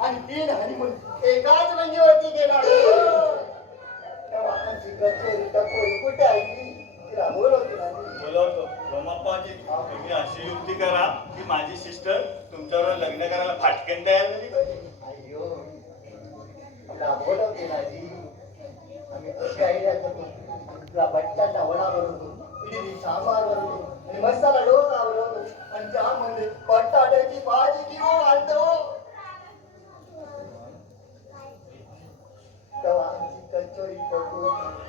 आणि तीन हनीमून एकाच रंगीवरती गेला. कुठे? तिला बोलवते. बोलवतो. रोमाप्पाजी तुम्ही अशी युक्ती करा की माझी सिस्टर तुमच्यावर लग्न करायला फाटकन तयार झाली पाहिजे. बोलवते ना आम्ही आयडिया तुला बटाटा वडा बनवतो इडली सांबार बनवतो आणि मसाला डोसा बनवतो आणि त्यामध्ये बटाट्याची भाजी किंवा घालतो तेव्हा आमची कचोरी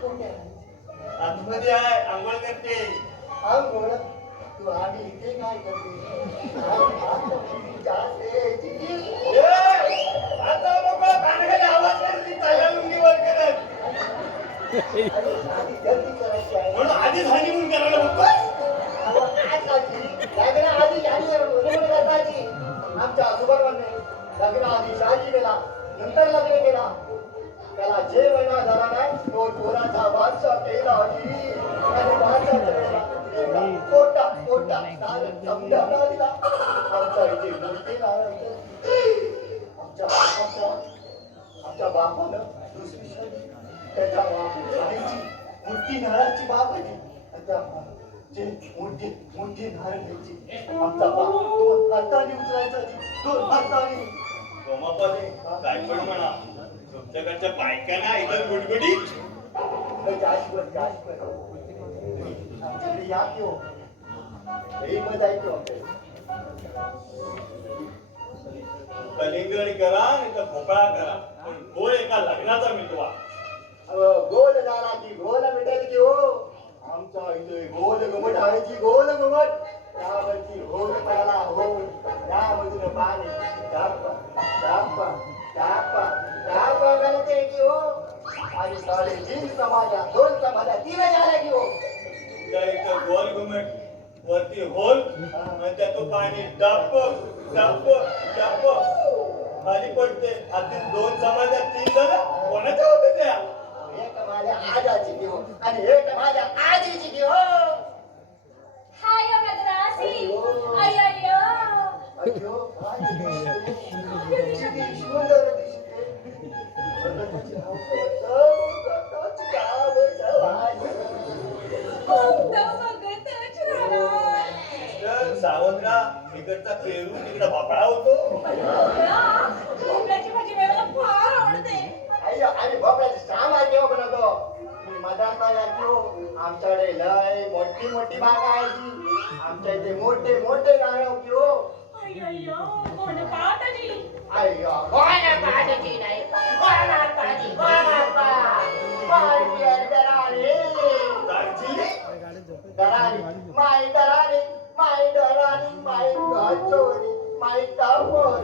कुठे आतमध्ये आहे आंघोळ करते. आंघोळ? तू आम्ही इथे काय करते. म्हणून आधीच हनीमून करायला आमच्या आजोबांनी केला नंतर लग्न केला त्याला जे महिना झाला नाही तो चोराचा मोठी नारळाची बाप आहे आणि त्या जे मोठे मोठे नारळ घ्यायचे आमचा बाप दोन हाताने उचलायचा. दोन हाताने. रोमाप्पाजी काय पण म्हणा. तुमच्याकडच्या बायकांना एकदम गुडगुडी. जाशवर जाशवर आमच्याकडे या की हो. लई मजा हो. कलिंगड करा नाही तर भोपळा करा. पण गोळ एका लग्नाचा मिटवा. गोल झाला की गोल मिटेल की हो. आमचा इथे गोल घुमट आहे की गोल घुमट? त्यावरती होल पडाला होल. त्यामधून पाणी. टापा टापा टापा टापा घालते की हो. आणि साडे तीन समाजा दोन समाजा तीन झाल्या की हो. तुमच्या इथं गोल घुमट वरती होल आणि त्यातून पाणी. डप डप डप खाली पडते. आधी दोन समाजात तीन जण कोणाच्या होते त्या एक माझ्या आजाची की हो आणि एक माझ्या आजीची की हो हाय मद्रासी अय्यो अय्यो काय दिसते? किती सुंदर दिसते. प्रगतीची हौस प्रगतीची गावच वाढ. खूप बघतच राहणार तर सावंतरा इकडचा पेरू तिकडे भोपळा होतो मदाता याचो आमच्याकडे लय मोठी मोठी बाग आहे आमच्या इथे मोठे मोठे नारळ हो. अय्यो कोण पाटाजी अय्यो कोणा पाठची नाही. कोणा पाठी कोणा दरारे. माय दरारी माय दरारी माय कचोरी माय टापोरी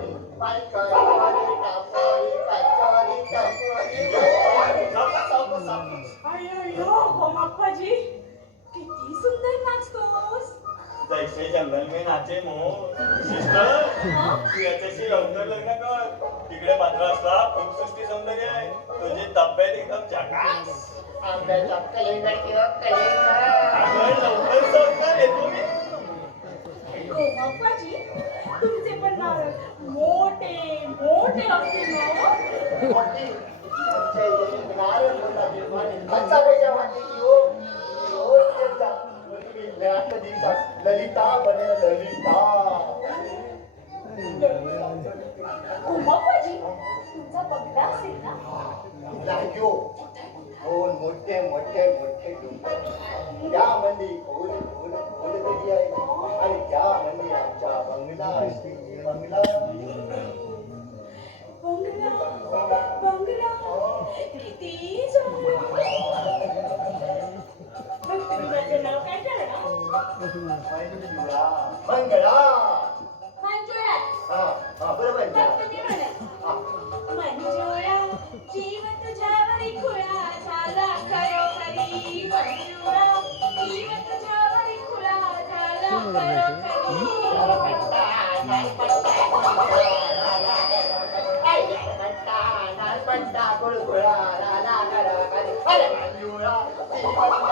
जंगल में सिस्टर तू याच्याशी लवकर लग्न कर तिकडे मात्र असला खूप सृष्टी सौंदर्य आहे. तुझी तब्येत एकदम किंवा लवकर संस्कार येतो मी तुमचे पण नारळ मोठे मोठे असतील ना मोठी. आमच्या इथे नारळ मोठा आणि कच्चा पैसा वाटते की लहान दिवसात ललिता बने ललिता. तुमचा असेल ना? दोन मोठे मोठे मोठे डोंगर. त्यामध्ये खोल खोल खोल दरी आहे. आणि त्यामध्ये आमचा बंगला असते बंगला. बंगला बंगला किती ठरवलं मंजुळा मंगळा मंजुळा हा हा बरोबर आहे. गणपती म्हणत हा. मंजुळा जीव तुझ्यावरी खुळा झाला खरोखरी मंजुळा जीव तुझ्यावरी खुळा झाला खरोखरी पट्टा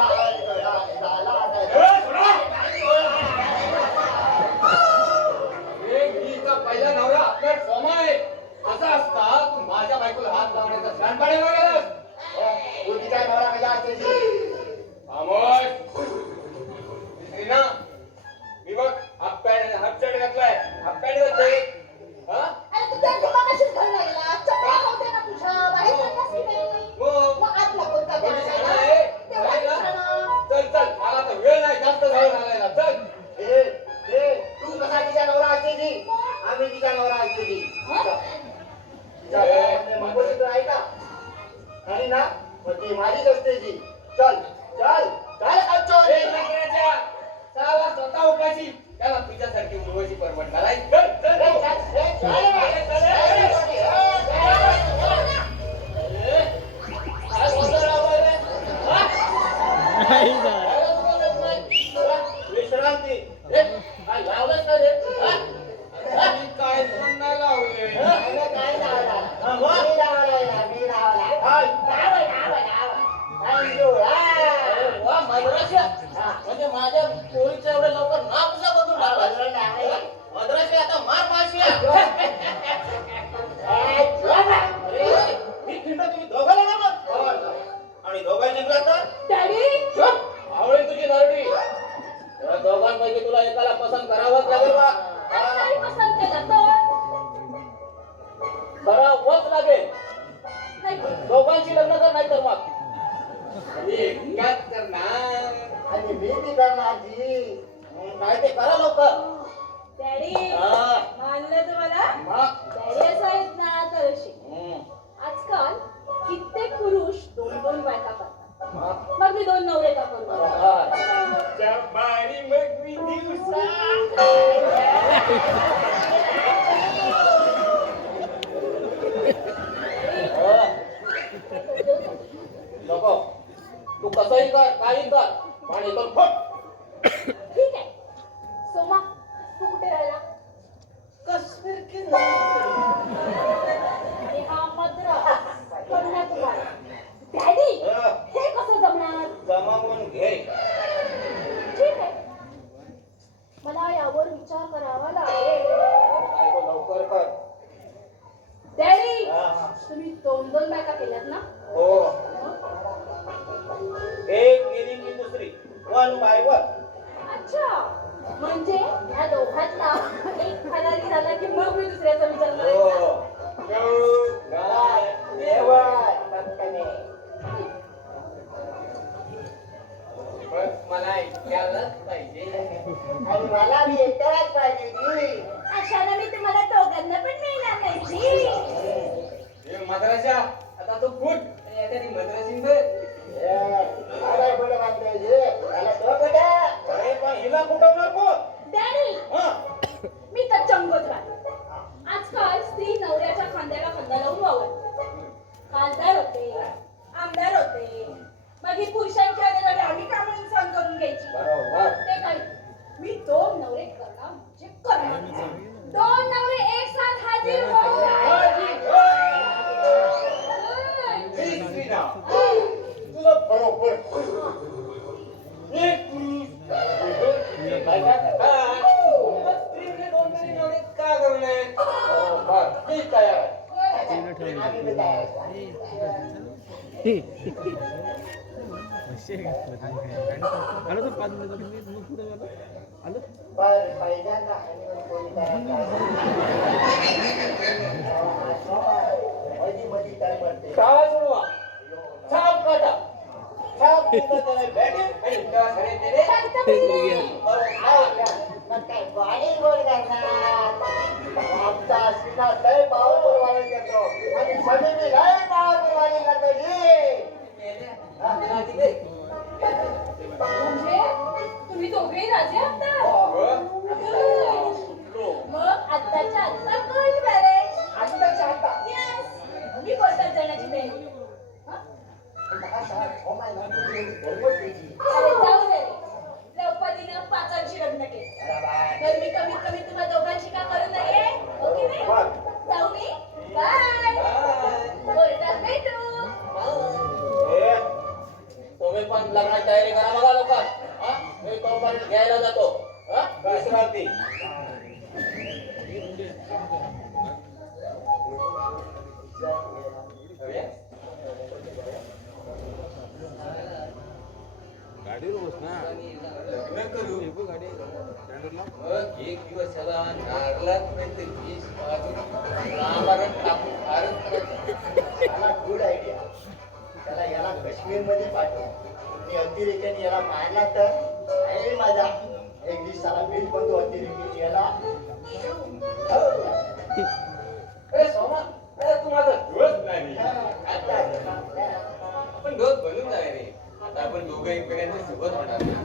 काय ते करा लवकर. डॅडी. मानलं तुम्हाला? मग डॅडी असं आहेत ना तर अशी आजकाल कित्येक पुरुष दोन दोन बायका करतात. मग मग मी दोन नवरे का करू? बरोबर. जबारी मग मी दिवसा. हं. नको. तू कसंही कर काही कर. पण इथून फट. ठीक आहे. सोमा तू कुठे राहिला? काश्मीर आणि हा मद्रास. कन्याकुमारी डॅडी हे. कसं जमणार? जमावून घे. ठीक आहे. मला यावर विचार करावा लागेल. लवकर कर. डॅडी हा. तुम्ही दोन दोन बायका केल्यात ना? हो. एक गेली की दुसरी. One by one. अच्छा म्हणजे या दोघांना एक खरारी झाला की मग मी दुसऱ्याचा विचार हो करायचा काय? जेवण, पटकने. मला ऐकायलाच पाहिजे आणि मला पाहिजे अशाने मी तुम्हाला दोघांना पण मिळणार नाही जी. हे मद्राशा आता तो फुट आणि बघ ए, काय पुढे बांधतोय जी? याला तो कुठे? अरे पण हिला कुठवणार कोण डॅडी! हा. मी तर चंगत राहते. आजकाल स्त्री नवऱ्याच्या खांद्याला खांदा लावून वावरते. खासदार होते आमदार होते. मग ही पुरुषांची म्हणजे तुम्ही दोघेही राजे आहात हो. मग आत्ताच्या आत्ता अरे जाऊ दे. रे. द्रौपदीनं पाचांशी लग्न केलं. अरे बाय. तर मी कमीत कमी तुम्हा दोघांची का करू नये? हो की नाही? जाऊ मी. बाय. तुम्ही पण लग्नाची तयारी करा बघा हा? मी तोपर्यंत घ्यायला जातो. हा? विश्रांती. गाडीवर बस ना. लग्न करू. हे बघ गाडी. स्टँडवरला मग एक दिवस याला नारळात वीस रामारण टाकून फारच गुड आयडिया त्याला याला काश्मीरमध्ये पाठव. आणि अतिरेक्याने याला मारला तर आहे माझा. एक दिवसाला बिल बंधू अतिरेकी याला. दोघं एकमेकांच्या सोबत होणार ना.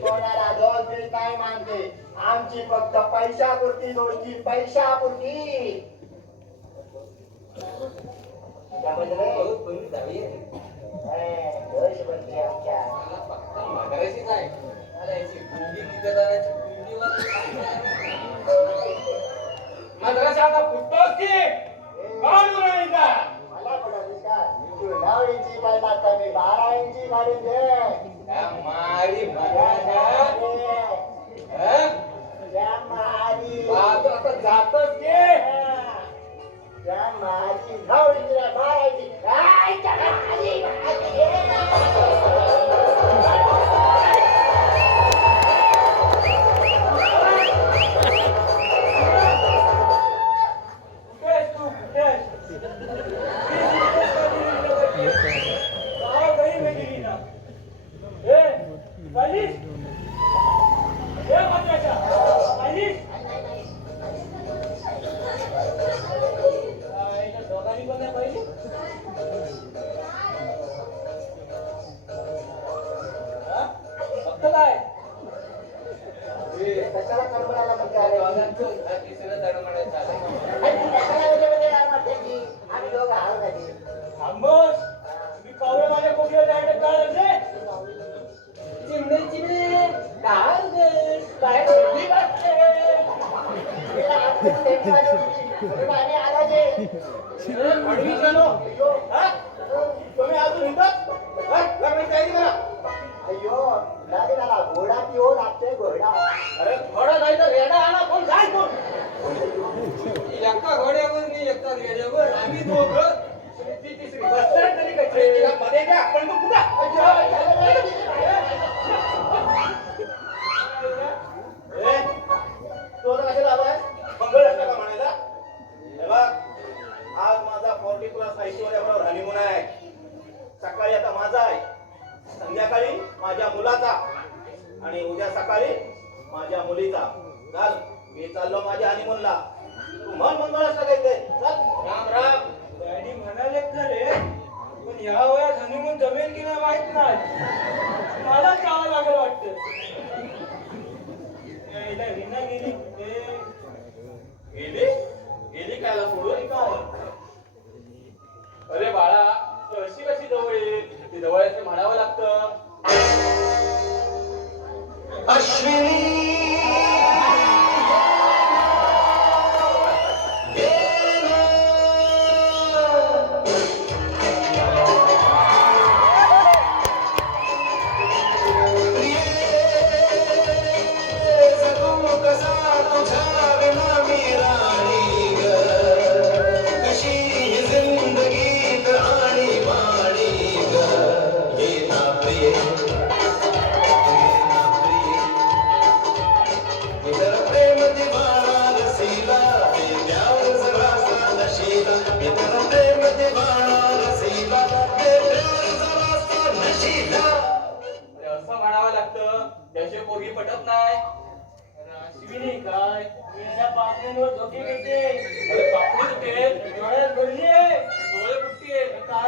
कोणाला दोन बिल काय मानते. आमची फक्त पैशापुरती दोस्ती पैशापुरती. बनून जाऊया दोष बनते आमच्या.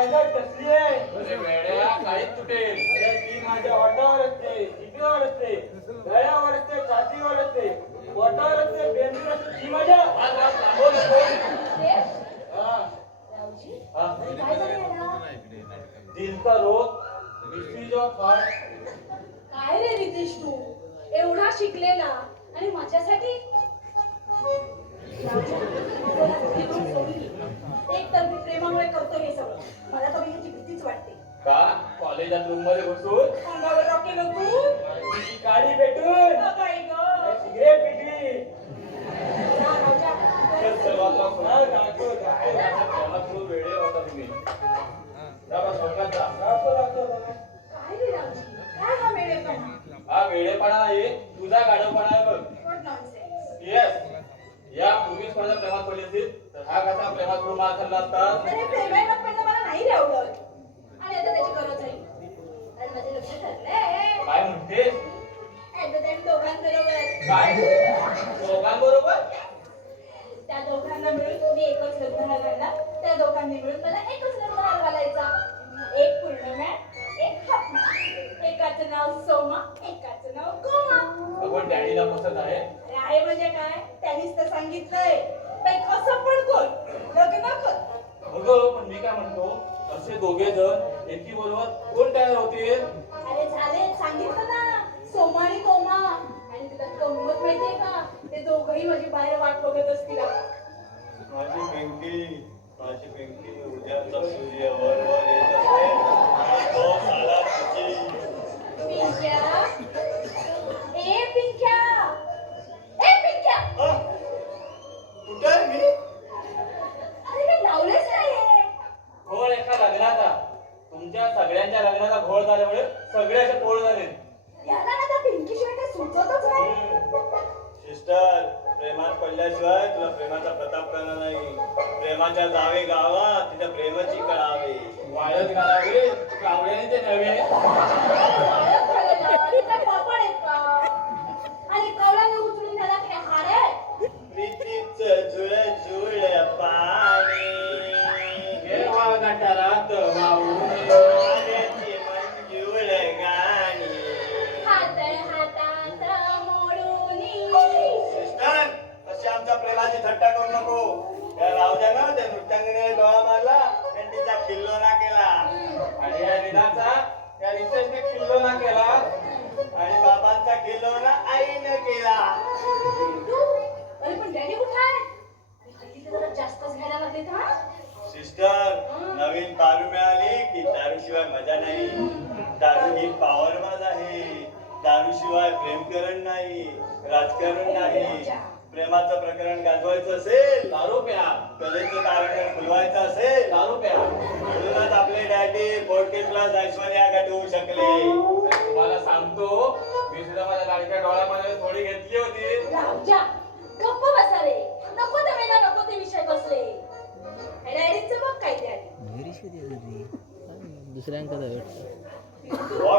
कायदा कसली आहे काळीच तुटेल अरे ती माझ्या वाटावर असते जिभेवर असते गळ्यावर असते छातीवर असते पोटावर असते बेंदूर असते ती माझ्या. हा. हा. दिल का रोग डिसीज ऑफ हार्ट काय रे रितेश तू एवढा शिकलेला आणि माझ्यासाठी तुझी. एक तर मी प्रेमामुळे करतो हे सगळं. मला तर ह्याची भीतीच वाटते. का? कॉलेजात रूममध्ये बसून? अंगावर रॉकेल तू? तिची काळी भेटून? बाई गं. सिगरेट पिटली. चल, वाद वाद हा, खूप होता तुम्ही. काय रे रावजी काय हा मेळेपणा हा वेळेपणा नाही तुझा गाडवपणा आहे बघ. What nonsense. येस या पूर्वी कोणाच्या प्रेमात पडली असती तर हा कसा प्रेमात खूप मार खाल्ला असता? नाही आणि आता त्याची गरज काय म्हणते? काय? दोघांबरोबर? त्या दोघांना मिळून तुम्ही एकच लग्न घालणार त्या दोघांनी मिळून मला एकच लग्न घालायचा एक पूर्ण मॅट एक हाफ एकाचं नाव सोमा एकाचं नाव गोमा. आपण डॅडीला पसंत आहे. अरे आहे म्हणजे काय? त्यानीच तर सांगितलंय. बाई कसं पण कोण? लग्न कर अगं पण मी काय म्हणतो असे दोघे जण एकी बरोबर कोण तयार होतील? अरे झाले. सांगितलं ना. सोमा आणि तोमा आणि तुला गंमत माहितीये का? ते दोघही माझी बाहेर वाट बघत असतील. माझी पिंकी माझी पिंकी उद्या सूर्य येत असते Yeah. नृत्यांगने डोळा मारला आणि तिचा खिल्लोना केला. आणि या निनाचा त्या रितेशने किल्लोना केला. आणि बाबांचा खिल्लोना आईनं केला. अरे पण डॅडी कुठे आहे हल्ली तर जरा जास्तच घ्यायला लागलेत हा? सिस्टर नवीन दारू मिळाली की दारू शिवाय मजा नाही. दारू ही पॉवरबाज आहे. दारू शिवाय प्रेमकरण नाही. राजकारण नाही. प्रेमाचं प्रकरण गाजवायचं असेल दारू प्या. कलेचं तारण फुलवायचं असेल दारू प्या. म्हणूनच आपले डॅडी फोर्टी प्लस ऐश्वर्या गाठवू शकले. तुम्हाला सांगतो मी सुद्धा माझ्या लाडक्या डोळ्यामध्ये थोडी घेतली होती. गप्प बसा रे. नको ते वेळेला नको ते विषय कसले डॅडीचं बघ काय ते. दुसऱ्यांकडे. व्हॉट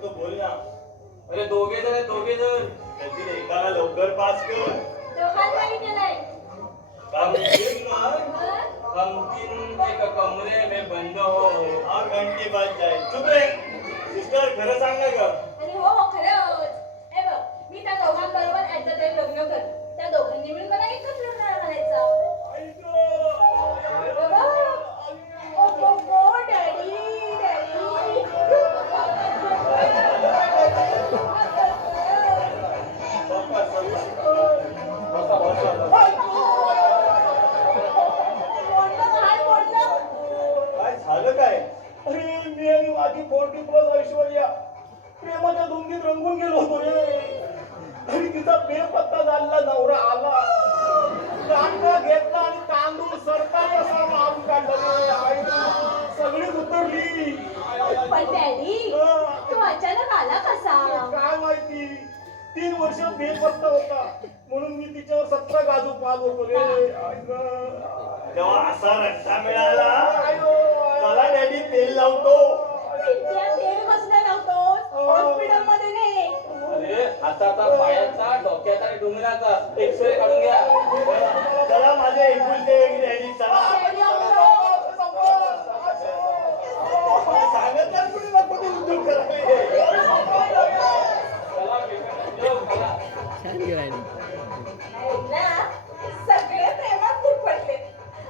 करतो बोल ना. अरे दोघे जण दोघे जण. त्यातील एकाला लवकर पास कर. एक कमरे में बंद हो. हा घंटी बंद जाईल चुप रे. सिस्टर खरं सांग ना ग. आणि हो हो खरंच हे बघ मी त्या दोघांबरोबर ऍट द टाइम लग्न कर त्या दोघांनी मिळून मला एकच लग्न चला एकुलते एक चला सांगत सगळे खूप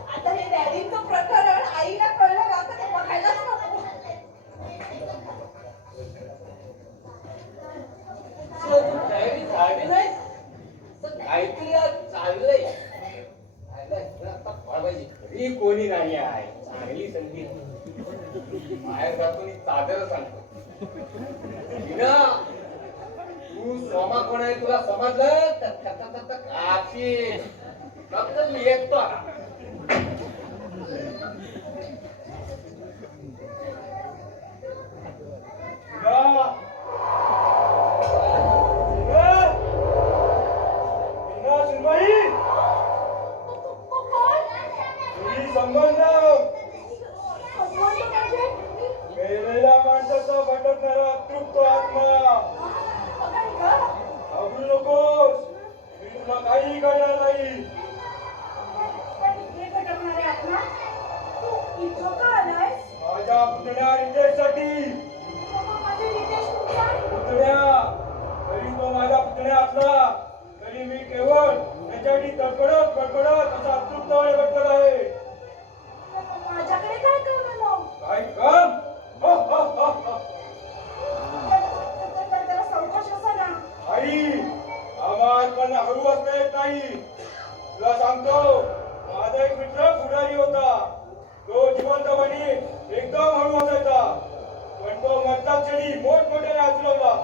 आता ना चाललंय पळवायची कोणी नाही आहे. चांगली संधी बाहेर जातो मी चादर सांगतो. तू सोमा कोण आहे तुला समजलं? तर त- फक्त मी येतो येत नाही तुला सांगतो माझा एक मित्र पुढारी होता. तो जिवंतपणी एकदम हळू असायचा. पण तो मरताच क्षणी मोठमोठ्याने आचरवला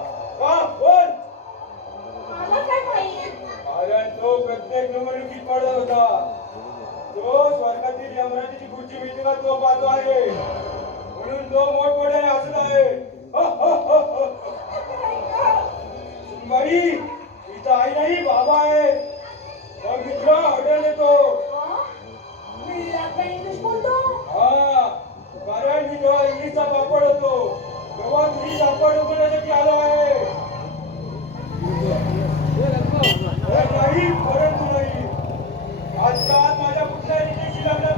कारण तो प्रत्येक निवडणुकीत पडत होता. तो स्वर्गातील यमराजीची खुर्ची मिळते का तो पाहतो आहे. म्हणून तो मोठमोठ्याने हसत आहे. सुनबाई इथं आई नाही बाबा आहे. मित्र हॉटेल येतो मी आपला इंग्लिश हा कारण मी जेव्हा इंग्लिशचा पापड होतो तेव्हा मी पापड आहे नाही नाही। आजकाल माझ्या कुठल्या इंग्लिशची लागणार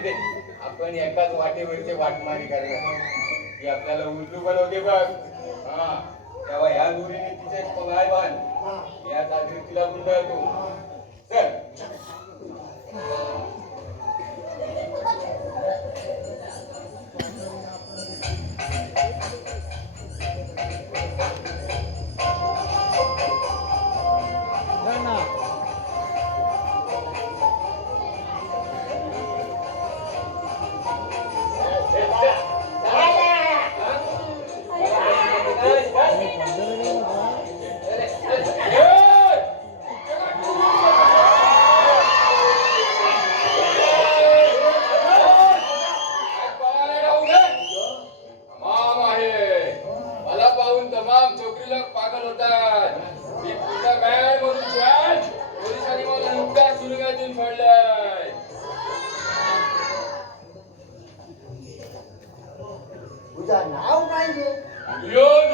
सांगते. आपण एकाच वाटेवरचे वाटमारी करणार. ती आपल्याला उलटू बनवते बघ. हा. तेव्हा ह्या गुरीने तिचे पगार बांध. या चादरी तिला गुंडाळतो. चल. एकदम पागल होतात. मी पुन्हा मॅड म्हणून जॅट पोलिसांनी मला नुकत्या सुरुवातीन फोडलंय तुझं नाव काय योन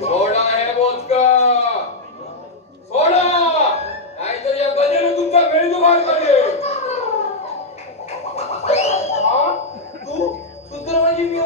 सोडा हे बोचका सोडा. नाहीतर या गजेने तुमचा मेंदू भाग करेल तू तर माझी मी